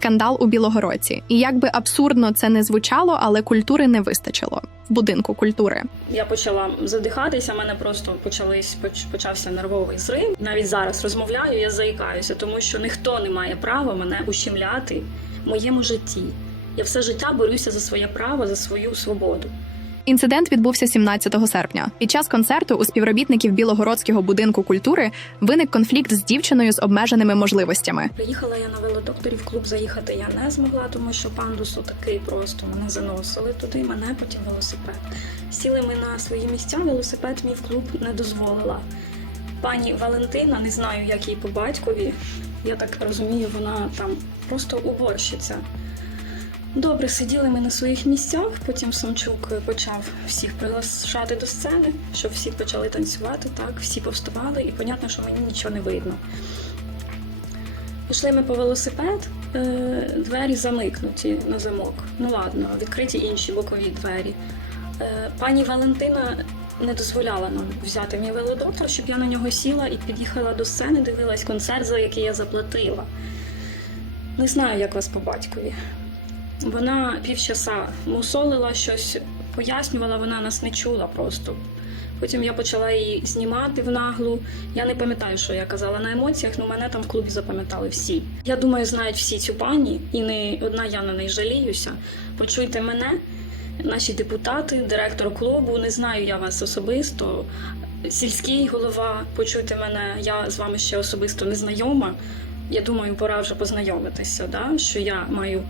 скандал у Білогородці. І як би абсурдно це не звучало, але культури не вистачило в будинку культури. Я почала задихатися, мене просто почались поч- почався нервовий зрив. Навіть зараз розмовляю, я заїкаюся, тому що ніхто не має права мене ущемляти в моєму житті. Я все життя борюся за своє право, за свою свободу. Інцидент відбувся 17 серпня. Під час концерту у співробітників Білогородського будинку культури виник конфлікт з дівчиною з обмеженими можливостями. Приїхала я на велодокторі в клуб заїхати я не змогла, тому що пандусу такий просто мене заносили туди, мене потім велосипед. Сіли ми на свої місця, велосипед мій в клуб не дозволила. Пані Валентина, не знаю, як їй по батькові, я так розумію, вона там просто уборщиця. Добре, сиділи ми на своїх місцях, потім Самчук почав всіх приглашати до сцени, щоб всі почали танцювати, так, всі повставали, і понятно, що мені нічого не видно. Пішли ми по велосипед, е, двері замикнуті на замок. Ну ладно, відкриті інші бокові двері. Е, Пані Валентина не дозволяла нам взяти мій велодоктор, щоб я на нього сіла і під'їхала до сцени, дивилась концерт, за який я заплатила. Не знаю, як вас по батькові. Вона півчаса мусолила щось, пояснювала, вона нас не чула просто. Потім я почала її знімати в наглу. Я не пам'ятаю, що я казала на емоціях, але мене там в клубі запам'ятали всі. Я думаю, знають всі цю пані, і не одна я на неї жаліюся. Почуйте мене, наші депутати, директор клубу. Не знаю я вас особисто. Сільський голова, почуйте мене, я з вами ще особисто не знайома. Я думаю, пора вже познайомитися, да? що я маю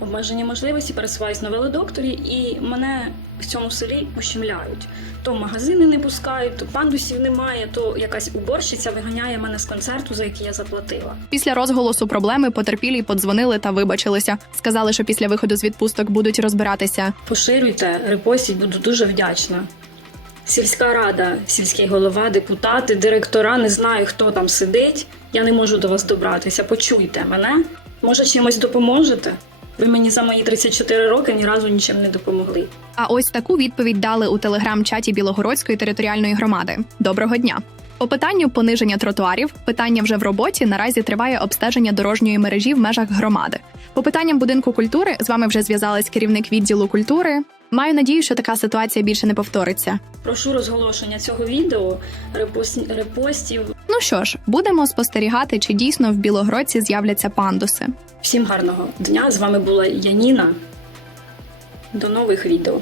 обмежені можливості, пересуваюсь на велодокторі, і мене в цьому селі ущемляють. То магазини не пускають, то пандусів немає, то якась уборщиця виганяє мене з концерту, за який я заплатила. Після розголосу проблеми потерпілі подзвонили та вибачилися. Сказали, що після виходу з відпусток будуть розбиратися. Поширюйте, репостіть, буду дуже вдячна. Сільська рада, сільський голова, депутати, директора, не знаю, хто там сидить. Я не можу до вас добратися. Почуйте мене. Може, чимось допоможете? Ви мені за мої 34 роки ні разу нічим не допомогли. А ось таку відповідь дали у телеграм-чаті Білогородської територіальної громади. Доброго дня. По питанню пониження тротуарів, питання вже в роботі. Наразі триває обстеження дорожньої мережі в межах громади. По питанням будинку культури з вами вже зв'язалась керівник відділу культури. Маю надію, що така ситуація більше не повториться. Прошу розголошення цього відео, репост- репостів. Ну що ж, будемо спостерігати, чи дійсно в Білогородці з'являться пандуси. Всім гарного дня! З вами була Яніна. До нових відео.